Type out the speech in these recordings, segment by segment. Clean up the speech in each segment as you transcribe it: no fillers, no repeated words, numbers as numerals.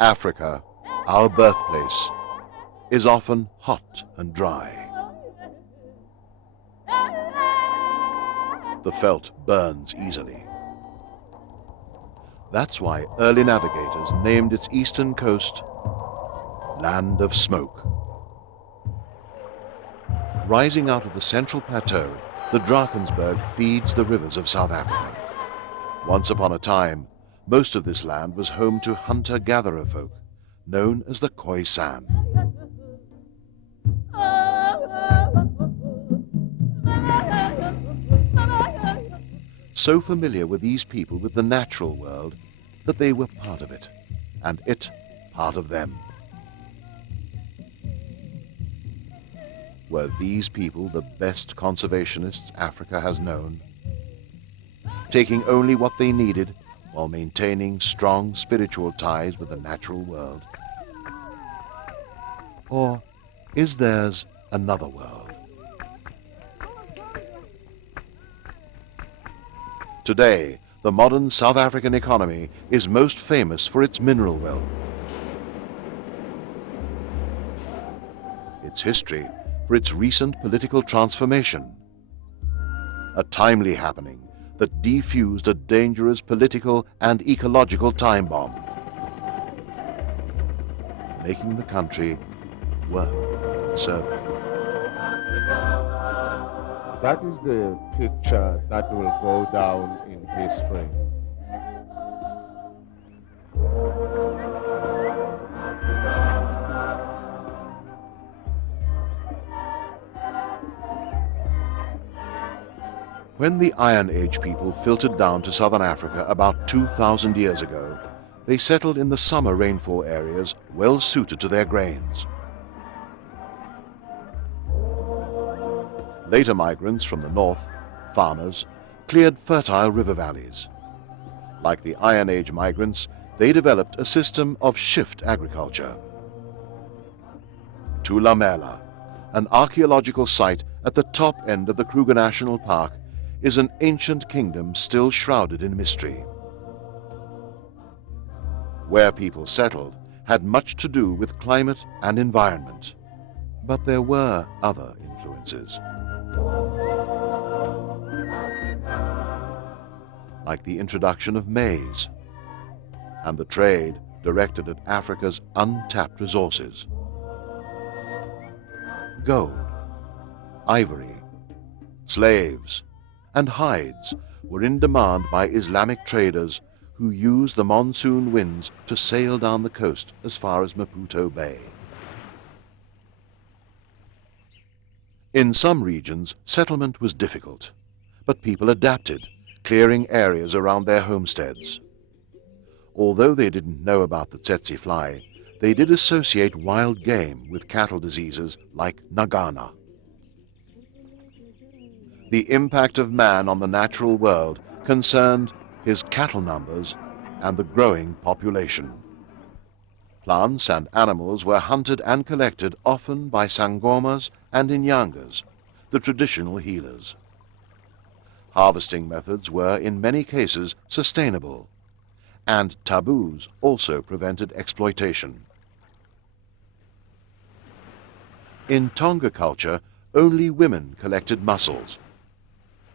Africa, our birthplace, is often hot and dry. The veldt burns easily. That's why early navigators named its eastern coast Land of Smoke. Rising out of the central plateau, the Drakensberg feeds the rivers of South Africa. Once upon a time, most of this land was home to hunter-gatherer folk, known as the Khoisan. So familiar were these people with the natural world that they were part of it, and it part of them. Were these people the best conservationists Africa has known? Taking only what they needed while maintaining strong spiritual ties with the natural world? Or is theirs another world? Today, the modern South African economy is most famous for its mineral wealth. Its history for its recent political transformation. A timely happening that defused a dangerous political and ecological time bomb, making the country worth conserving. That is the picture that will go down in history. When the Iron Age people filtered down to southern Africa about 2,000 years ago, they settled in the summer rainfall areas well suited to their grains. Later migrants from the north, farmers, cleared fertile river valleys. Like the Iron Age migrants, they developed a system of shift agriculture. Tulamela, an archaeological site at the top end of the Kruger National Park, is an ancient kingdom still shrouded in mystery. Where people settled had much to do with climate and environment, but there were other influences. Like the introduction of maize and the trade directed at Africa's untapped resources. Gold, ivory, slaves, and hides were in demand by Islamic traders who used the monsoon winds to sail down the coast as far as Maputo Bay. In some regions, settlement was difficult, but people adapted, clearing areas around their homesteads. Although they didn't know about the tsetse fly, they did associate wild game with cattle diseases like Nagana. The impact of man on the natural world concerned his cattle numbers and the growing population. Plants and animals were hunted and collected often by sangomas and inyangas, the traditional healers. Harvesting methods were in many cases sustainable, and taboos also prevented exploitation. In Tonga culture, only women collected mussels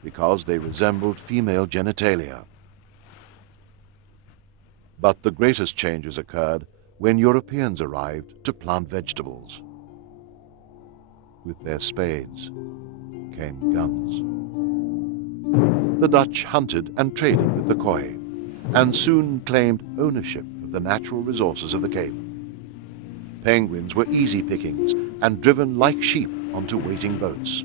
because they resembled female genitalia. But the greatest changes occurred when Europeans arrived to plant vegetables. With their spades came guns. The Dutch hunted and traded with the Khoi, and soon claimed ownership of the natural resources of the Cape. Penguins were easy pickings and driven like sheep onto waiting boats.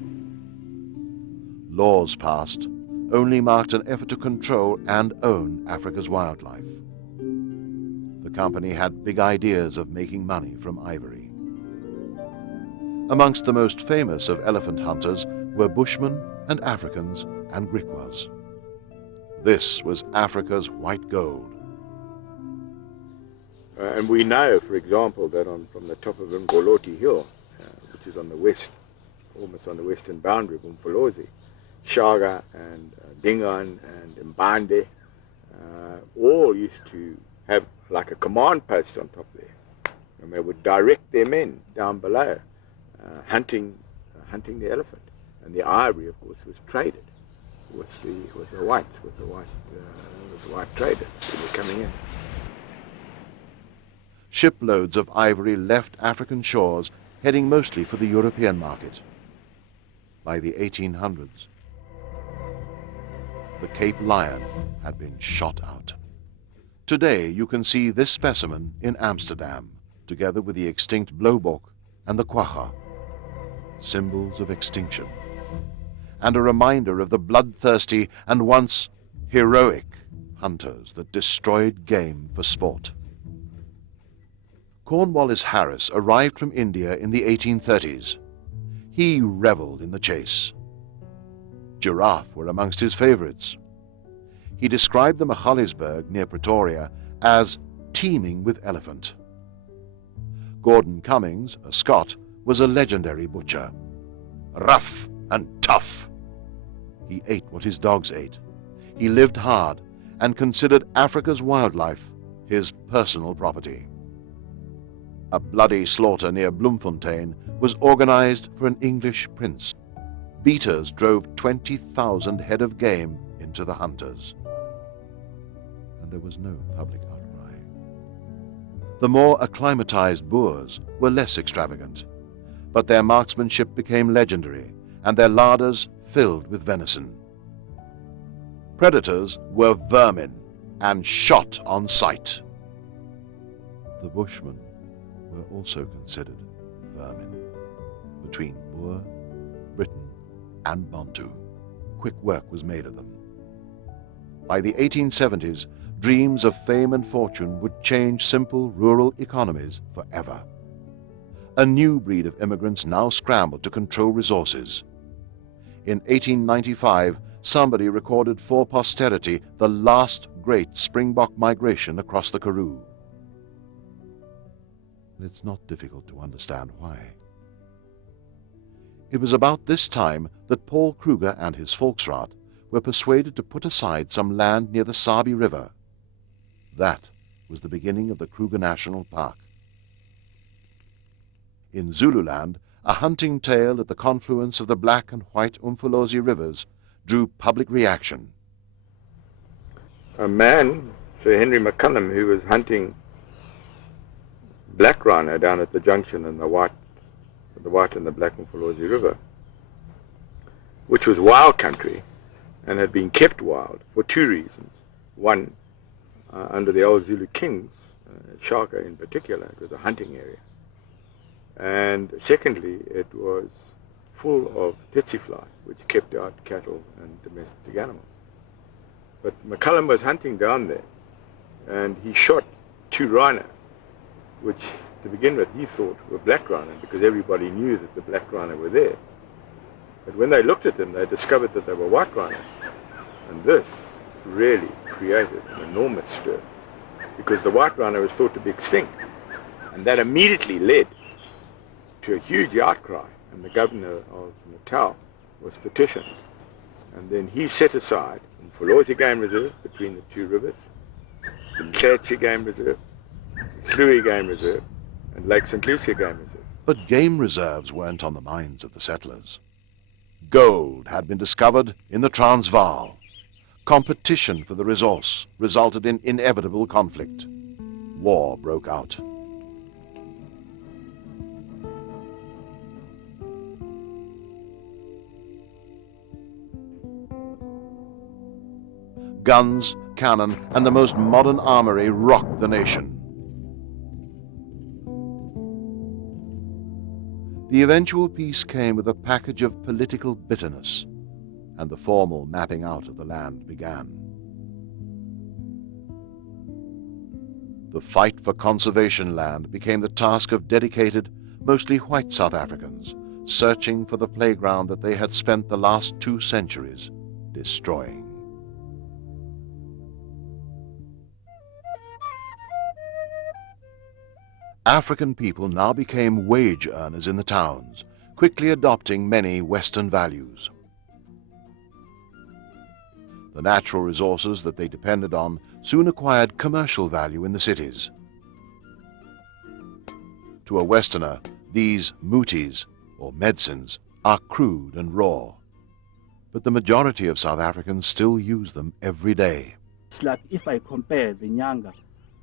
Laws passed only marked an effort to control and own Africa's wildlife. The company had big ideas of making money from ivory. Amongst the most famous of elephant hunters were Bushmen and Africans and Griquas. This was Africa's white gold. And we know, for example, that from the top of Ngoloti Hill, which is on the west, almost on the western boundary of Umfolozi, Shaga and Dingaan and Mbande all used to have like a command post on top there, and they would direct their men down below, hunting the elephant. And the ivory, of course, was traded with the white traders who were coming in. Shiploads of ivory left African shores, heading mostly for the European market. By the 1800s, the Cape Lion had been shot out. Today you can see this specimen in Amsterdam, together with the extinct blauwbok and the quagga, symbols of extinction, and a reminder of the bloodthirsty and once heroic hunters that destroyed game for sport. Cornwallis Harris arrived from India in the 1830s. He reveled in the chase. Giraffe were amongst his favorites. He described the Magaliesberg near Pretoria as teeming with elephant. Gordon Cummings, a Scot, was a legendary butcher. Rough and tough. He ate what his dogs ate. He lived hard and considered Africa's wildlife his personal property. A bloody slaughter near Bloemfontein was organized for an English prince. Beaters drove 20,000 head of game into the hunters. And there was no public outcry. The more acclimatized Boers were less extravagant, but their marksmanship became legendary and their larders filled with venison. Predators were vermin and shot on sight. The Bushmen were also considered vermin. Between Boer, Briton, and Bantu, quick work was made of them. By the 1870s, dreams of fame and fortune would change simple rural economies forever. A new breed of immigrants now scrambled to control resources. In 1895, somebody recorded for posterity the last great springbok migration across the Karoo. It's not difficult to understand why. It was about this time that Paul Kruger and his Volksraad were persuaded to put aside some land near the Sabi River. That was the beginning of the Kruger National Park. In Zululand, a hunting tale at the confluence of the Black and White Umfolozi rivers drew public reaction. A man, Sir Henry McCullum, who was hunting black rhino down at the junction in the White and the Black Umfolozi River, which was wild country and had been kept wild for two reasons. One, under the old Zulu kings, Shaka in particular, it was a hunting area. And secondly, it was full of tsetse fly, which kept out cattle and domestic animals. But McCullum was hunting down there, and he shot two rhino, which to begin with he thought were black rhino because everybody knew that the black rhino were there. But when they looked at them, they discovered that they were white rhino. And this really created an enormous stir because the white rhino was thought to be extinct. And that immediately led to a huge outcry, and the governor of Natal was petitioned. And then he set aside Umfolozi Game Reserve between the two rivers, the Mkhetsi Game Reserve, the Hlui Game Reserve, and Lake St. Lucia Game Reserve. But game reserves weren't on the minds of the settlers. Gold had been discovered in the Transvaal. Competition for the resource resulted in inevitable conflict. War broke out. Guns, cannon, and the most modern armory rocked the nation. The eventual peace came with a package of political bitterness, and the formal mapping out of the land began. The fight for conservation land became the task of dedicated, mostly white South Africans, searching for the playground that they had spent the last 2 centuries destroying. African people now became wage earners in the towns, quickly adopting many Western values. The natural resources that they depended on soon acquired commercial value in the cities. To a Westerner, these muties, or medicines, are crude and raw, but the majority of South Africans still use them every day. It's like if I compare the Nyanga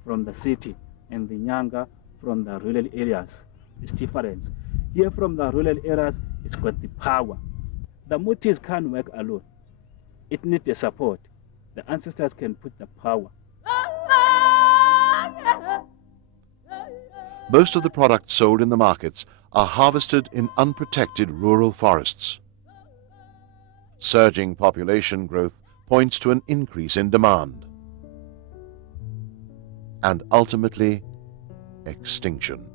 from the city and the Nyanga from the rural areas, it's different. Here from the rural areas, it's got the power. The mutis can't work alone. It needs the support. The ancestors can put the power. Most of the products sold in the markets are harvested in unprotected rural forests. Surging population growth points to an increase in demand, and ultimately, extinction.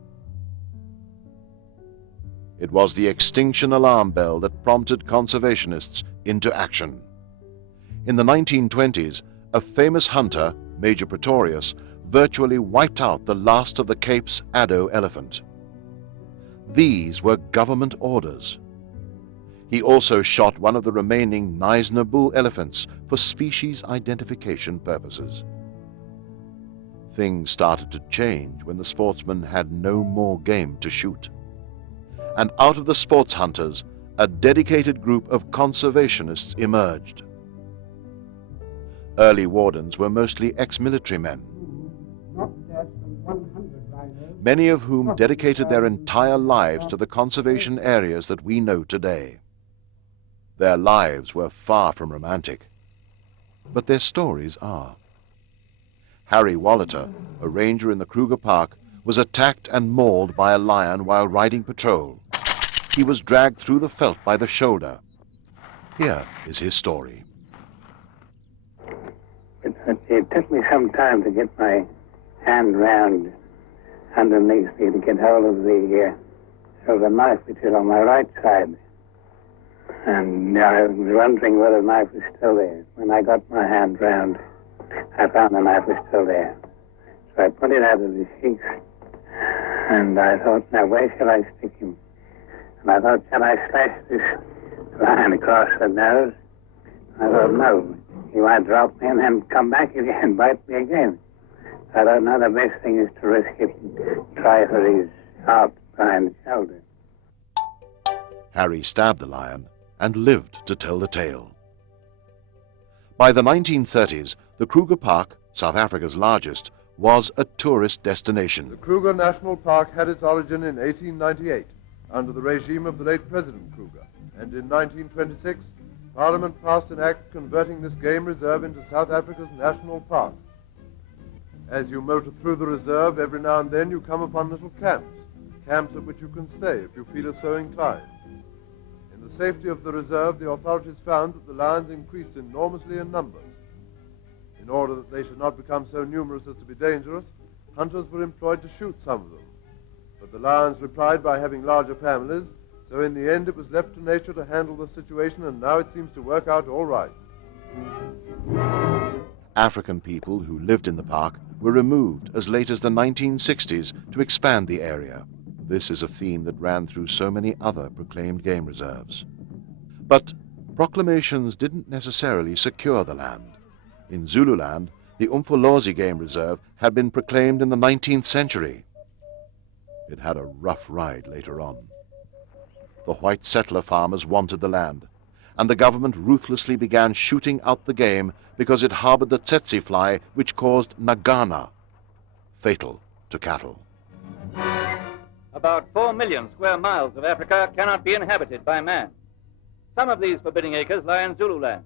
It was the extinction alarm bell that prompted conservationists into action. In the 1920s, a famous hunter, Major Pretorius, virtually wiped out the last of the Cape's Addo elephant. These were government orders. He also shot one of the remaining Knysna bull elephants for species identification purposes. Things started to change when the sportsmen had no more game to shoot. And out of the sports hunters, a dedicated group of conservationists emerged. Early wardens were mostly ex-military men, many of whom dedicated their entire lives to the conservation areas that we know today. Their lives were far from romantic, but their stories are. Harry Wallater, a ranger in the Kruger Park, was attacked and mauled by a lion while riding patrol. He was dragged through the veldt by the shoulder. Here is his story. It took me some time to get my hand round underneath me to get hold of the knife, which is on my right side. And I was wondering whether the knife was still there. When I got my hand round, I found the knife was still there. So I put it out of the sheath, and I thought, now where shall I stick him? And I thought, shall I slash this line across the nose? I thought, no. He might drop me and then come back again and bite me again. I don't know, the best thing is to risk it and try for his heart behind the shoulder. Harry stabbed the lion and lived to tell the tale. By the 1930s, the Kruger Park, South Africa's largest, was a tourist destination. The Kruger National Park had its origin in 1898 under the regime of the late President Kruger, and in 1926, Parliament passed an act converting this game reserve into South Africa's national park. As you motor through the reserve, every now and then you come upon little camps at which you can stay if you feel so inclined. In the safety of the reserve, the authorities found that the lions increased enormously in numbers. In order that they should not become so numerous as to be dangerous, hunters were employed to shoot some of them. But the lions replied by having larger families, so in the end it was left to nature to handle the situation, and now it seems to work out all right. African people who lived in the park were removed as late as the 1960s to expand the area. This is a theme that ran through so many other proclaimed game reserves. But proclamations didn't necessarily secure the land. In Zululand, the Umfolozi Game Reserve had been proclaimed in the 19th century. It had a rough ride later on. The white settler farmers wanted the land, and the government ruthlessly began shooting out the game because it harbored the tsetse fly, which caused nagana, fatal to cattle. About 4 million square miles of Africa cannot be inhabited by man. Some of these forbidding acres lie in Zululand,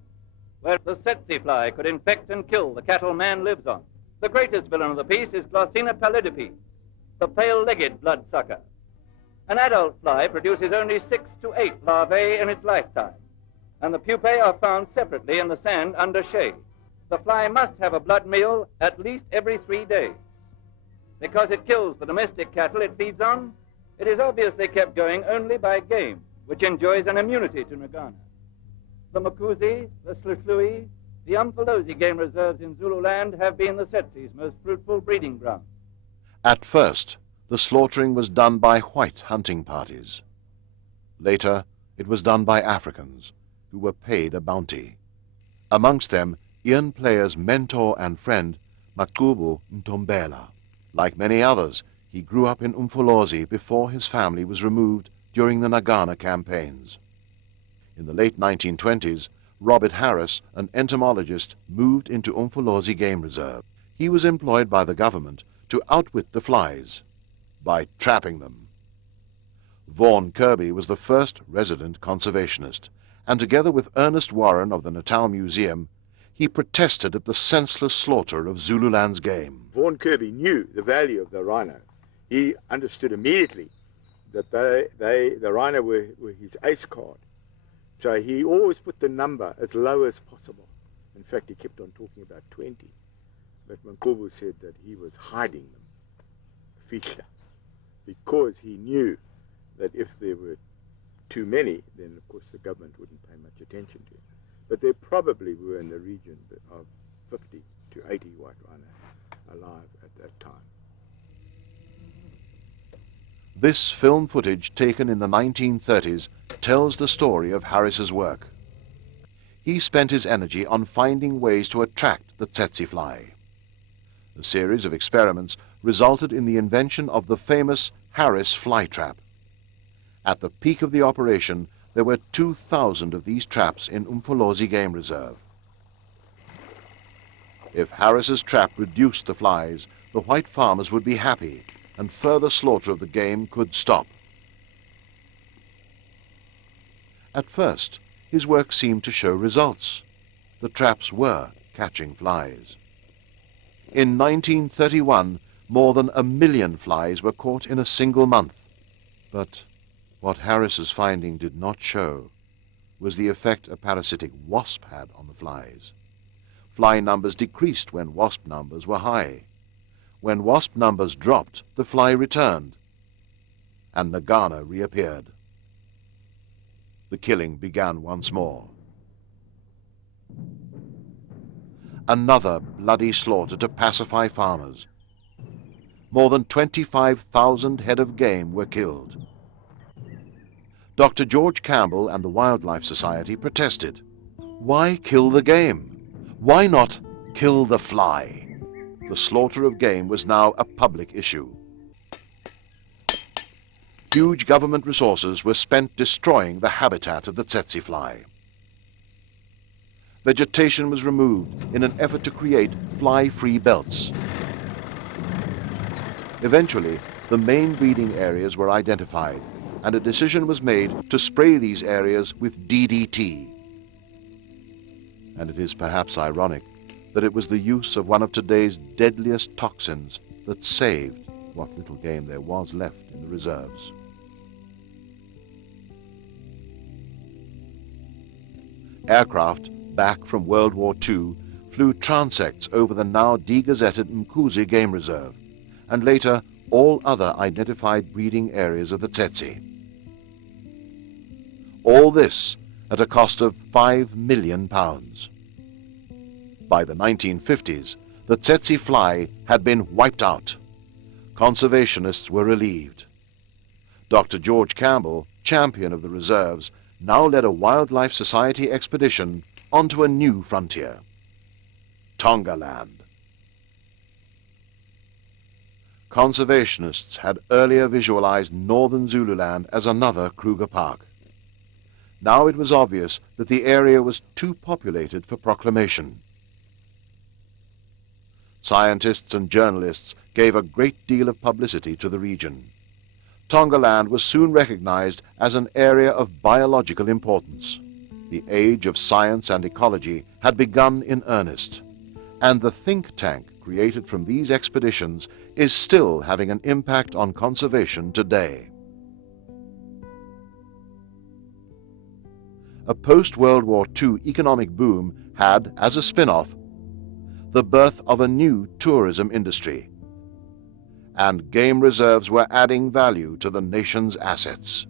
where the tsetse fly could infect and kill the cattle man lives on. The greatest villain of the piece is Glossina pallidipes, the pale-legged bloodsucker. An adult fly produces only 6 to 8 larvae in its lifetime, and the pupae are found separately in the sand under shade. The fly must have a blood meal at least every 3 days. Because it kills the domestic cattle it feeds on, it is obviously kept going only by game, which enjoys an immunity to nagana. The Makuzi, the Sluhlui, the Umfolozi game reserves in Zululand have been the tsetse's most fruitful breeding ground. At first, the slaughtering was done by white hunting parties. Later, it was done by Africans, who were paid a bounty. Amongst them, Ian Player's mentor and friend, Makubu Ntombela. Like many others, he grew up in Umfolozi before his family was removed during the Nagana campaigns. In the late 1920s, Robert Harris, an entomologist, moved into Umfolozi Game Reserve. He was employed by the government to outwit the flies by trapping them. Vaughan Kirby was the first resident conservationist, and together with Ernest Warren of the Natal Museum, he protested at the senseless slaughter of Zululand's game. Vaughan Kirby knew the value of the rhino. He understood immediately that the rhino were his ace card. So he always put the number as low as possible. In fact, he kept on talking about 20. But Mankobu said that he was hiding them, feature, because he knew that if there were too many, then of course the government wouldn't pay much attention to it. But there probably were in the region of 50 to 80 white rhino alive at that time. This film footage taken in the 1930s tells the story of Harris's work. He spent his energy on finding ways to attract the tsetse fly. A series of experiments resulted in the invention of the famous Harris fly trap. At the peak of the operation, there were 2,000 of these traps in Umfolozi Game Reserve. If Harris's trap reduced the flies, the white farmers would be happy, and further slaughter of the game could stop. At first, his work seemed to show results. The traps were catching flies. In 1931, more than 1 million flies were caught in a single month. But what Harris's finding did not show was the effect a parasitic wasp had on the flies. Fly numbers decreased when wasp numbers were high. When wasp numbers dropped, the fly returned, and Nagana reappeared. The killing began once more. Another bloody slaughter to pacify farmers. More than 25,000 head of game were killed. Dr. George Campbell and the Wildlife Society protested. Why kill the game? Why not kill the fly? The slaughter of game was now a public issue. Huge government resources were spent destroying the habitat of the tsetse fly. Vegetation was removed in an effort to create fly-free belts. Eventually, the main breeding areas were identified, and a decision was made to spray these areas with DDT. And it is perhaps ironic that it was the use of one of today's deadliest toxins that saved what little game there was left in the reserves. Aircraft back from World War II flew transects over the now degazetted Mkuzi Game Reserve, and later all other identified breeding areas of the tsetse. All this at a cost of £5 million. By the 1950s, the tsetse fly had been wiped out. Conservationists were relieved. Dr. George Campbell, champion of the reserves, now led a Wildlife Society expedition onto a new frontier, Tongaland. Conservationists had earlier visualized northern Zululand as another Kruger Park. Now it was obvious that the area was too populated for proclamation. Scientists and journalists gave a great deal of publicity to the region. Tongaland was soon recognized as an area of biological importance. The age of science and ecology had begun in earnest, and the think tank created from these expeditions is still having an impact on conservation today. A post-World War II economic boom had, as a spin-off, the birth of a new tourism industry, and game reserves were adding value to the nation's assets.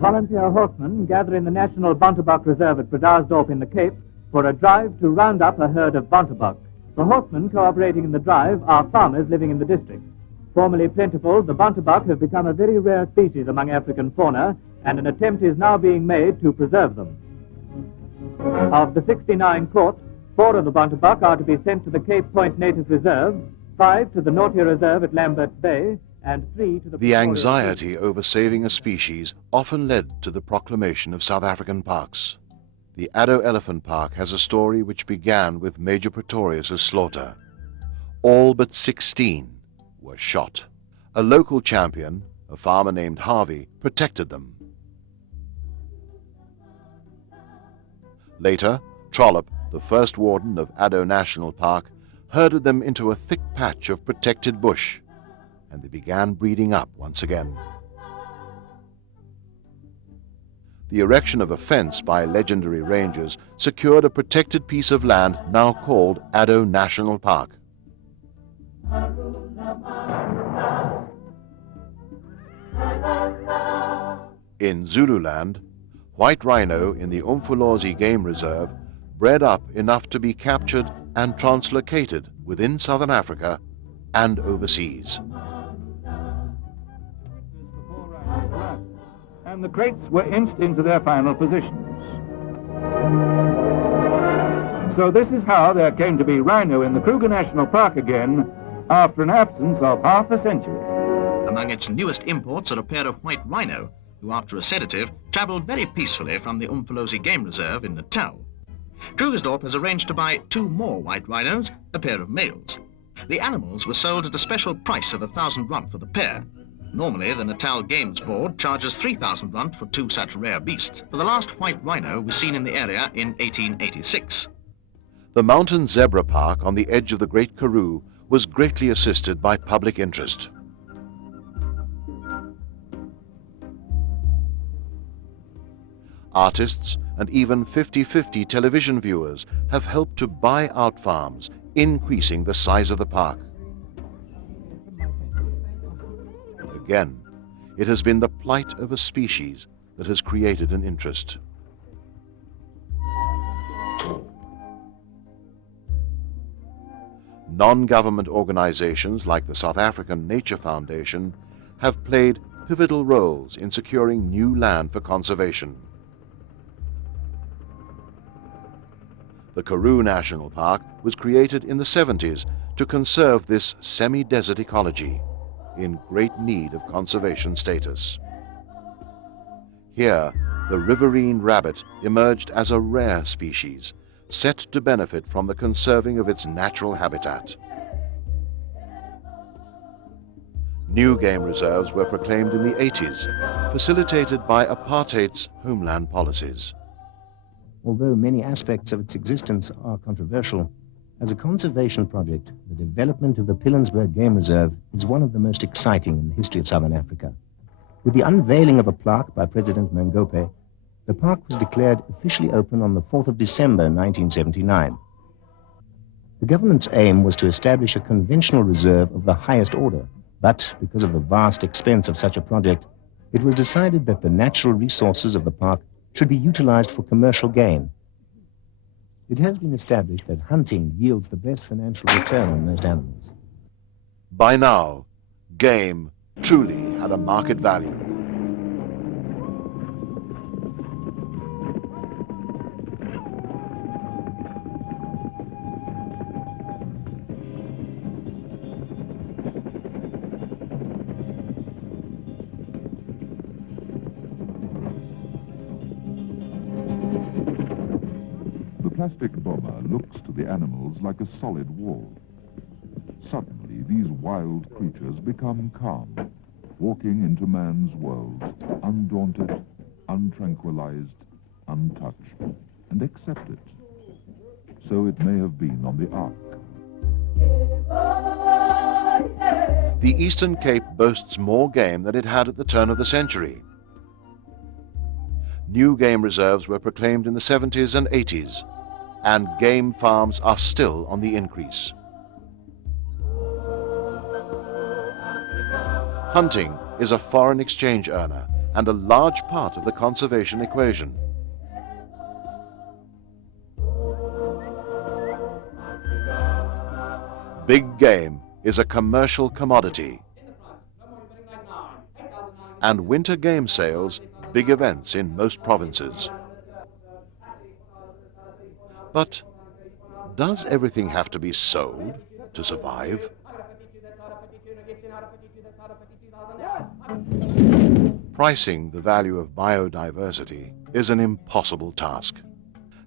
Volunteer horsemen gather in the National Bontebok Reserve at Bredasdorp in the Cape for a drive to round up a herd of Bontebok. The horsemen cooperating in the drive are farmers living in the district. Formerly plentiful, the Bontebok have become a very rare species among African fauna, and an attempt is now being made to preserve them. Of the 69 caught, 4 of the Bontobuck are to be sent to the Cape Point Native Reserve, 5 to the Naughty Reserve at Lambert's Bay, and 3 to the... The anxiety over saving a species often led to the proclamation of South African parks. The Addo Elephant Park has a story which began with Major Pretorius' slaughter. All but 16 were shot. A local champion, a farmer named Harvey, protected them. Later, Trollope, the first warden of Addo National Park, herded them into a thick patch of protected bush, and they began breeding up once again. The erection of a fence by legendary rangers secured a protected piece of land now called Addo National Park. In Zululand, white rhino in the Umfolozi Game Reserve bred up enough to be captured and translocated within southern Africa and overseas. And the crates were inched into their final positions. So this is how there came to be rhino in the Kruger National Park again after an absence of half a century. Among its newest imports are a pair of white rhino, who after a sedative travelled very peacefully from the Umfolozi Game Reserve in Natal. Krugersdorp has arranged to buy 2 more white rhinos, a pair of males. The animals were sold at a special price of 1,000 rand for the pair. Normally, the Natal Games Board charges 3,000 rand for 2 such rare beasts. For the last white rhino was seen in the area in 1886. The Mountain Zebra Park on the edge of the Great Karoo was greatly assisted by public interest. Artists and even 50-50 television viewers have helped to buy out farms, increasing the size of the park. Again, it has been the plight of a species that has created an interest. Non-government organizations like the South African Nature Foundation have played pivotal roles in securing new land for conservation. The Karoo National Park was created in the 70s to conserve this semi-desert ecology in great need of conservation status. Here, the riverine rabbit emerged as a rare species, set to benefit from the conserving of its natural habitat. New game reserves were proclaimed in the 80s, facilitated by apartheid's homeland policies. Although many aspects of its existence are controversial, as a conservation project, the development of the Pilanesberg Game Reserve is one of the most exciting in the history of Southern Africa. With the unveiling of a plaque by President Mangope, the park was declared officially open on the 4th of December 1979. The government's aim was to establish a conventional reserve of the highest order, but because of the vast expense of such a project, it was decided that the natural resources of the park should be utilized for commercial gain. It has been established that hunting yields the best financial return on most animals. By now, game truly had a market value. The plastic bomber looks to the animals like a solid wall. Suddenly, these wild creatures become calm, walking into man's world, undaunted, untranquilized, untouched, and accept it. So it may have been on the Ark. The Eastern Cape boasts more game than it had at the turn of the century. New game reserves were proclaimed in the 70s and 80s, and game farms are still on the increase. Hunting is a foreign exchange earner and a large part of the conservation equation. Big game is a commercial commodity, and winter game sales big events in most provinces. But Does everything have to be sold to survive? Pricing the value of biodiversity is an impossible task,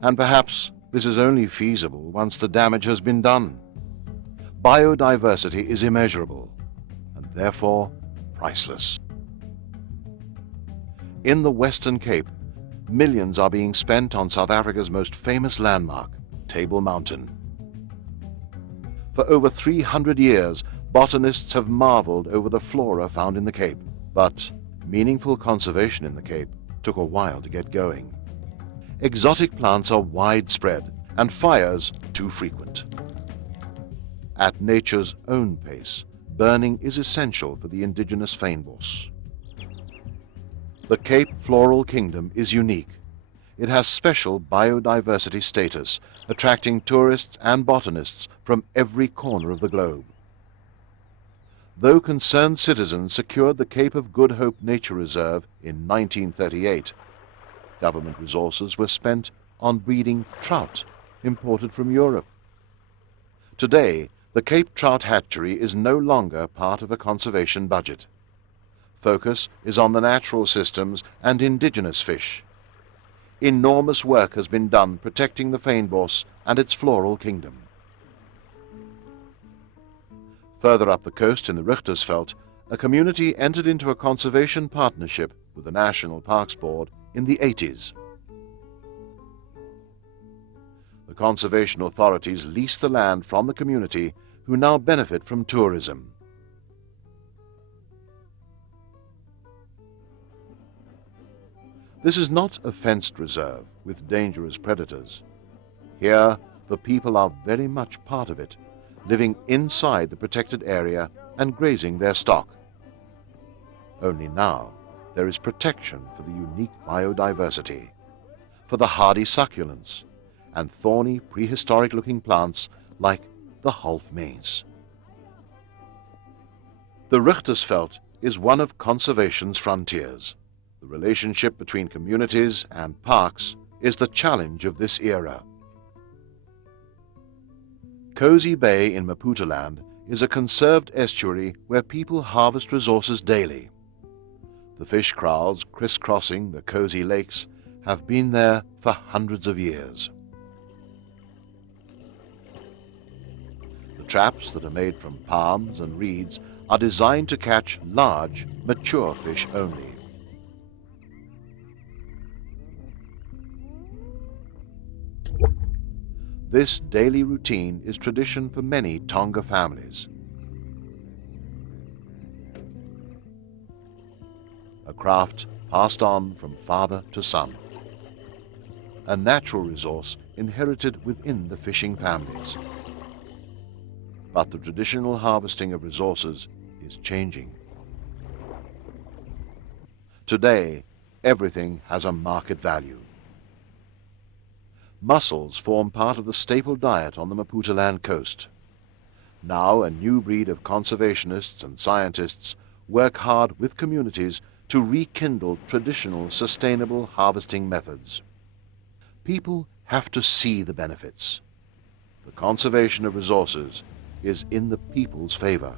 and perhaps this is only feasible once the damage has been done. Biodiversity is immeasurable, and therefore priceless. In the Western Cape, millions are being spent on South Africa's most famous landmark, Table Mountain. For over 300 years, botanists have marveled over the flora found in the Cape, but meaningful conservation in the Cape took a while to get going. Exotic plants are widespread and fires too frequent. At nature's own pace, burning is essential for the indigenous fynbos. The Cape Floral Kingdom is unique. It has special biodiversity status, attracting tourists and botanists from every corner of the globe. Though concerned citizens secured the Cape of Good Hope Nature Reserve in 1938, government resources were spent on breeding trout imported from Europe. Today, the Cape Trout Hatchery is no longer part of a conservation budget. Focus is on the natural systems and indigenous fish. Enormous work has been done protecting the fynbos and its floral kingdom. Further up the coast in the Richtersveld, a community entered into a conservation partnership with the National Parks Board in the 80s. The conservation authorities leased the land from the community, who now benefit from tourism. This is not a fenced reserve with dangerous predators. Here, the people are very much part of it, living inside the protected area and grazing their stock. Only now, there is protection for the unique biodiversity, for the hardy succulents, and thorny prehistoric-looking plants like the half maize. The Richtersveld is one of conservation's frontiers. The relationship between communities and parks is the challenge of this era. Cozy Bay in Maputoland is a conserved estuary where people harvest resources daily. The fish kraals crisscrossing the cozy lakes have been there for hundreds of years. The traps that are made from palms and reeds are designed to catch large, mature fish only. This daily routine is tradition for many Tonga families. A craft passed on from father to son. A natural resource inherited within the fishing families. But the traditional harvesting of resources is changing. Today, everything has a market value. Mussels form part of the staple diet on the Maputoland coast. Now a new breed of conservationists and scientists work hard with communities to rekindle traditional sustainable harvesting methods. People have to see the benefits. The conservation of resources is in the people's favor.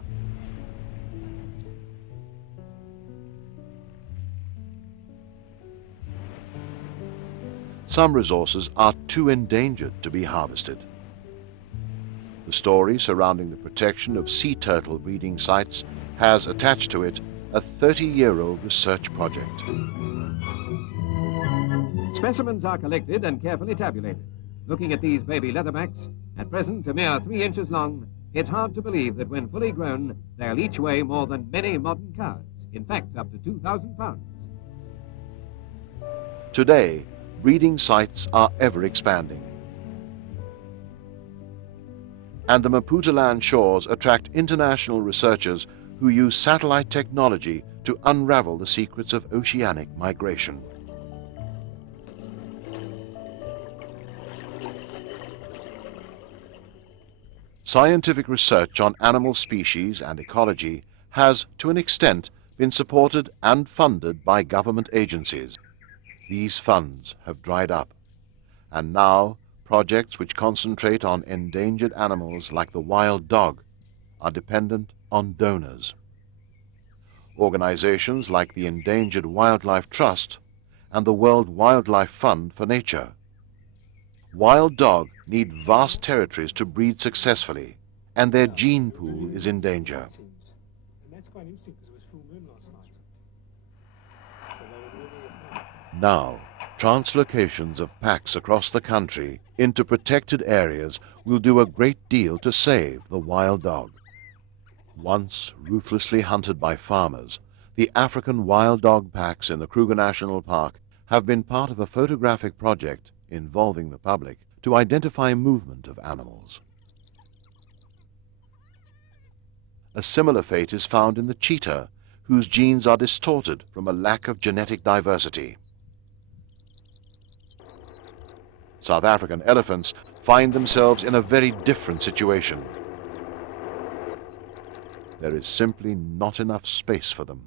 Some resources are too endangered to be harvested. The story surrounding the protection of sea turtle breeding sites has attached to it a 30-year-old research project. Specimens are collected and carefully tabulated. Looking at these baby leatherbacks, at present a mere 3 inches long, it's hard to believe that when fully grown, they'll each weigh more than many modern cars. In fact, up to 2,000 pounds. Today, breeding sites are ever expanding. And the Maputoland shores attract international researchers who use satellite technology to unravel the secrets of oceanic migration. Scientific research on animal species and ecology has, to an extent, been supported and funded by government agencies. These funds have dried up, and now projects which concentrate on endangered animals like the wild dog are dependent on donors. Organizations like the Endangered Wildlife Trust and the World Wildlife Fund for Nature. Wild dog need vast territories to breed successfully, and their gene pool is in danger. Now, translocations of packs across the country into protected areas will do a great deal to save the wild dog. Once ruthlessly hunted by farmers, the African wild dog packs in the Kruger National Park have been part of a photographic project involving the public to identify movement of animals. A similar fate is found in the cheetah, whose genes are distorted from a lack of genetic diversity. South African elephants find themselves in a very different situation. There is simply not enough space for them.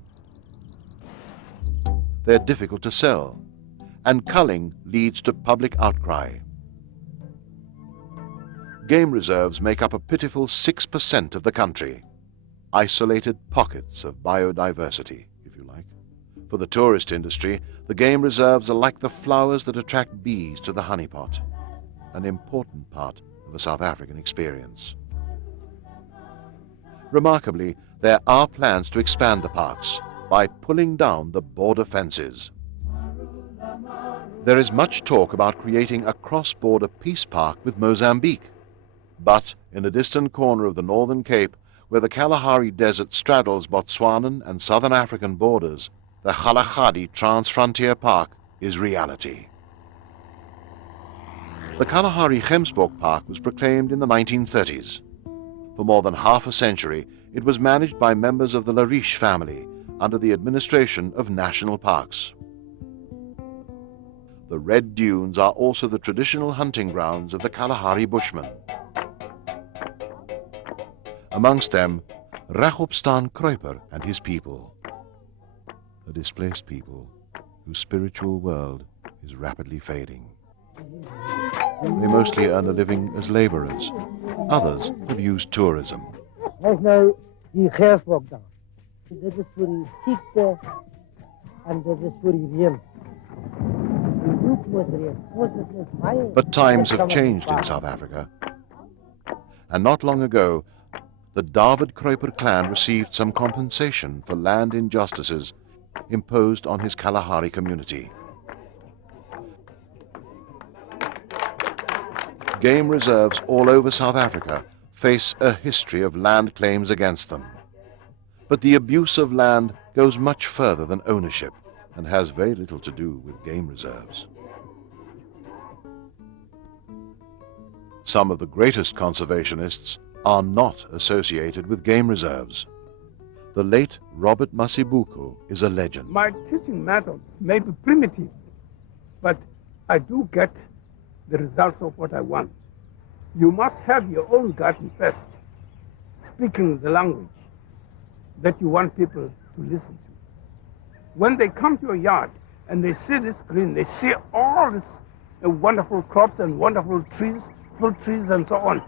They're difficult to sell, and culling leads to public outcry. Game reserves make up a pitiful 6% of the country, isolated pockets of biodiversity, if you like. For the tourist industry, the game reserves are like the flowers that attract bees to the honeypot, an important part of a South African experience. Remarkably, there are plans to expand the parks by pulling down the border fences. There is much talk about creating a cross-border peace park with Mozambique, but in a distant corner of the Northern Cape, where the Kalahari Desert straddles Botswanan and Southern African borders, the Kalahari Trans-Frontier Park is reality. The Kalahari Gemsbok Park was proclaimed in the 1930s. For more than half a century, it was managed by members of the Lariche family under the administration of national parks. The red dunes are also the traditional hunting grounds of the Kalahari Bushmen. Amongst them, Rachopstan Kruiper and his people, a displaced people whose spiritual world is rapidly fading. They mostly earn a living as laborers. Others have used tourism. Kijk nou die gersbok daar. Dit is voor die ziekte en dit is voor die reën. Die roep moet reën. Ons het net baie. But times have changed in South Africa. And not long ago, the David Kruiper clan received some compensation for land injustices imposed on his Kalahari community. Game reserves all over South Africa face a history of land claims against them. But the abuse of land goes much further than ownership and has very little to do with game reserves. Some of the greatest conservationists are not associated with game reserves. The late Robert Masibuko is a legend. My teaching methods may be primitive, but I do get the results of what I want. You must have your own garden first, speaking the language that you want people to listen to. When they come to your yard and they see this green, they see all these wonderful crops and wonderful trees, fruit trees and so on,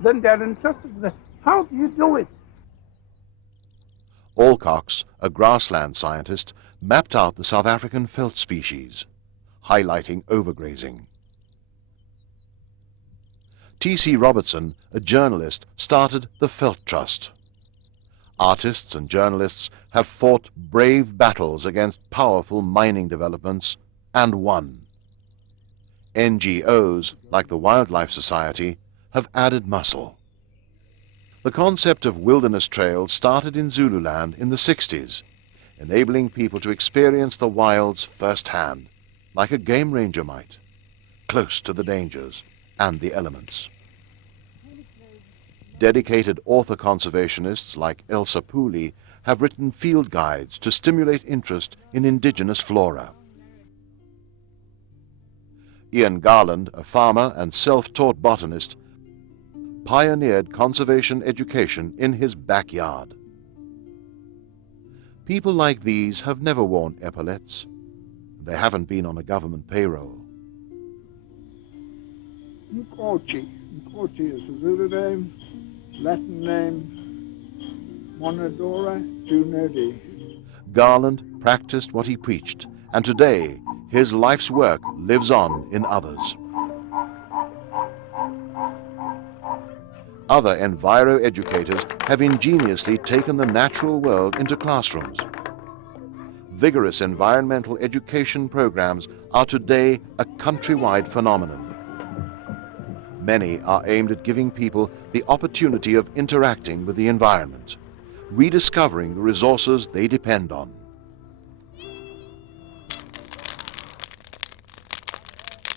then they're interested in how do you do it? Alcox, a grassland scientist, mapped out the South African veld species, highlighting overgrazing. T.C. Robertson, a journalist, started the Veld Trust. Artists and journalists have fought brave battles against powerful mining developments and won. NGOs, like the Wildlife Society, have added muscle. The concept of wilderness trails started in Zululand in the 60s, enabling people to experience the wilds firsthand, like a game ranger might, close to the dangers and the elements. Dedicated author conservationists like Elsa Pooley have written field guides to stimulate interest in indigenous flora. Ian Garland, a farmer and self-taught botanist, pioneered conservation education in his backyard. People like these have never worn epaulets. They haven't been on a government payroll. Mkochi. Mkochi is a Zulu name, Latin name, Monadora Junedi. Garland practiced what he preached, and today his life's work lives on in others. Other enviro educators have ingeniously taken the natural world into classrooms. Vigorous environmental education programs are today a countrywide phenomenon. Many are aimed at giving people the opportunity of interacting with the environment, rediscovering the resources they depend on.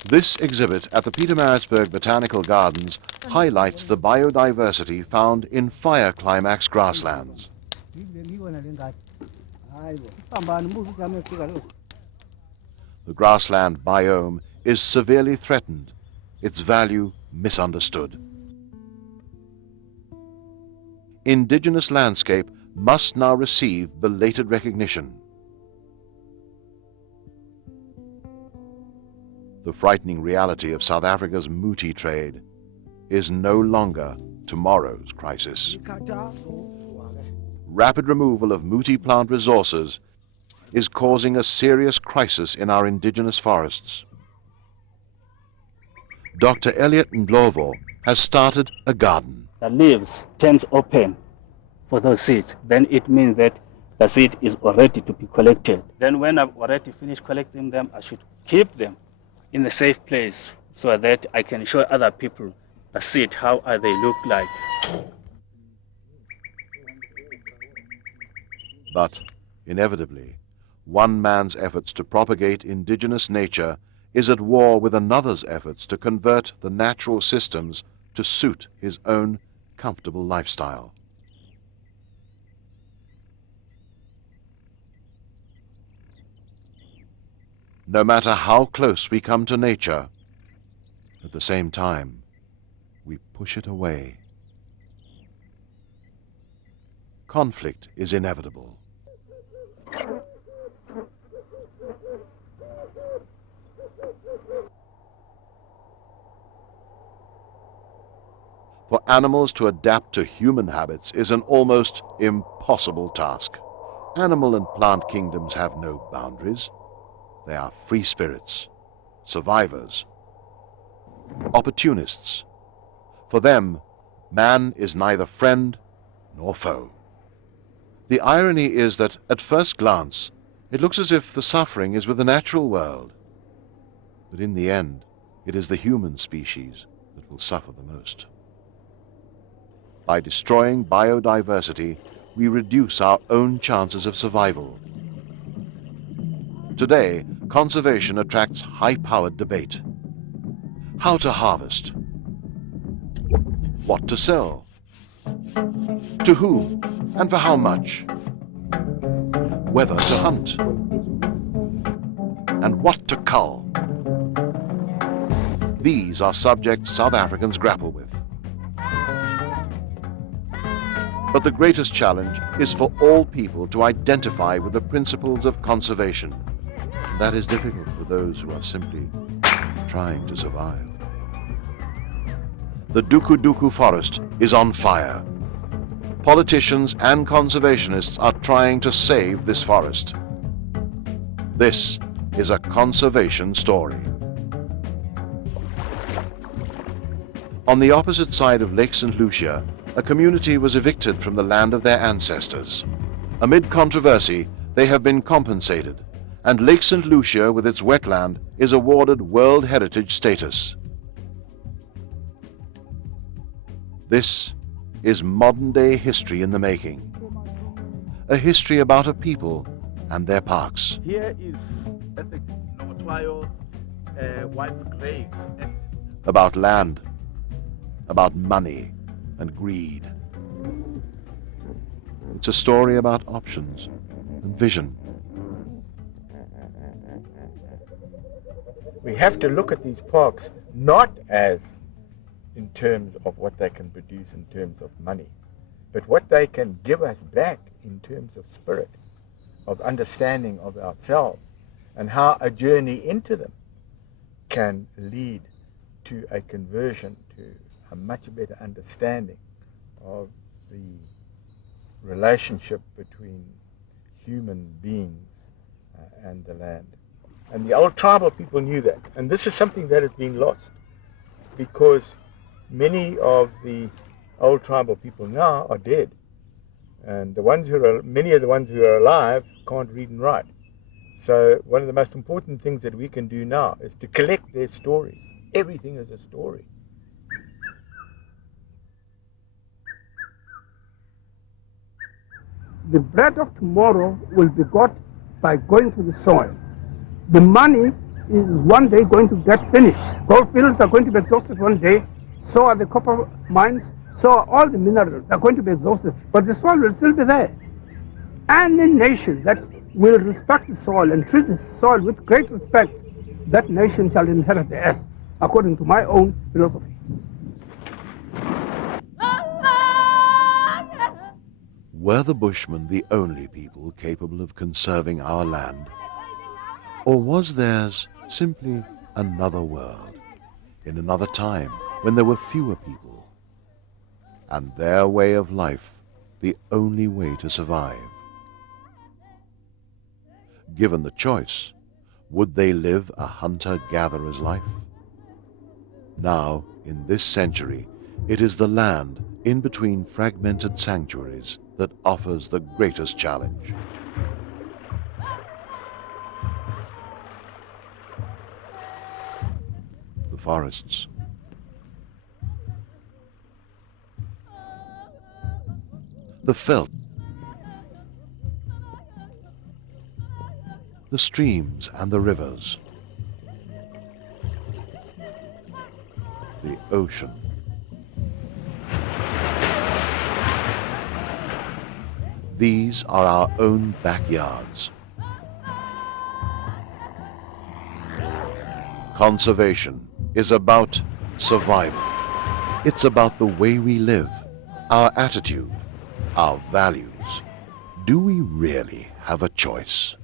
This exhibit at the Pietermaritzburg Botanical Gardens highlights the biodiversity found in fire climax grasslands. The grassland biome is severely threatened, its value misunderstood. Indigenous landscape must now receive belated recognition. The frightening reality of South Africa's muti trade is no longer tomorrow's crisis. Rapid removal of muti plant resources is causing a serious crisis in our indigenous forests. Dr. Elliot Ndlovo has started a garden. The leaves turns open for those seeds. Then it means that the seed is already to be collected. Then when I've already finished collecting them, I should keep them in a safe place so that I can show other people the seed, how they look like. But inevitably, one man's efforts to propagate indigenous nature is at war with another's efforts to convert the natural systems to suit his own comfortable lifestyle. No matter how close we come to nature, at the same time, we push it away. Conflict is inevitable. For animals to adapt to human habits is an almost impossible task. Animal and plant kingdoms have no boundaries. They are free spirits, survivors, opportunists. For them, man is neither friend nor foe. The irony is that, at first glance, it looks as if the suffering is with the natural world. But in the end, it is the human species that will suffer the most. By destroying biodiversity, we reduce our own chances of survival. Today, conservation attracts high-powered debate. How to harvest? What to sell? To whom and for how much? Whether to hunt? And what to cull? These are subjects South Africans grapple with. But the greatest challenge is for all people to identify with the principles of conservation. That is difficult for those who are simply trying to survive. The Duku Duku forest is on fire. Politicians and conservationists are trying to save this forest. This is a conservation story. On the opposite side of Lake St. Lucia, a community was evicted from the land of their ancestors. Amid controversy, they have been compensated, and Lake St. Lucia, with its wetland, is awarded World Heritage status. This is modern-day history in the making. A history about a people and their parks. Here is at the Nomatwayo's wife's graves. About land, about money and greed. It's a story about options and vision. We have to look at these parks not as in terms of what they can produce in terms of money, but what they can give us back in terms of spirit, of understanding of ourselves, and how a journey into them can lead to a conversion to a much better understanding of the relationship between human beings and the land. And the old tribal people knew that. And this is something that has been lost because many of the old tribal people now are dead. And many of the ones who are alive can't read and write. So one of the most important things that we can do now is to collect their stories. Everything is a story. The bread of tomorrow will be got by going to the soil. The money is one day going to get finished. Gold fields are going to be exhausted one day. So are the copper mines. So are all the minerals are going to be exhausted. But the soil will still be there. Any nation that will respect the soil and treat the soil with great respect, that nation shall inherit the earth, according to my own philosophy. Were the Bushmen the only people capable of conserving our land? Or was theirs simply another world, in another time when there were fewer people, and their way of life the only way to survive? Given the choice, would they live a hunter-gatherer's life? Now, in this century, it is the land in between fragmented sanctuaries that offers the greatest challenge. The forests, the veldt, the streams and the rivers, the ocean, these are our own backyards. Conservation is about survival. It's about the way we live, our attitude, our values. Do we really have a choice?